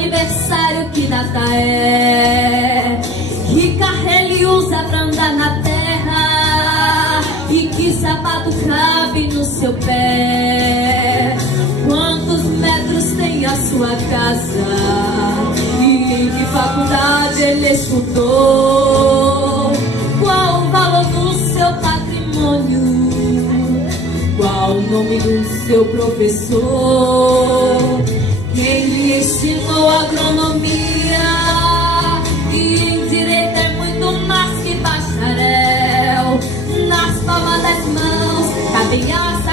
aniversário, que data é? Que carro ele usa pra andar na terra? E que sapato cabe no seu pé? Quantos metros tem a sua casa? E em que faculdade ele estudou? Qual o valor do seu patrimônio? Qual o nome do seu professor? Quem lhe ensinou agronomia? E em direito é muito mais que bacharel. Nas palmas das mãos cabem as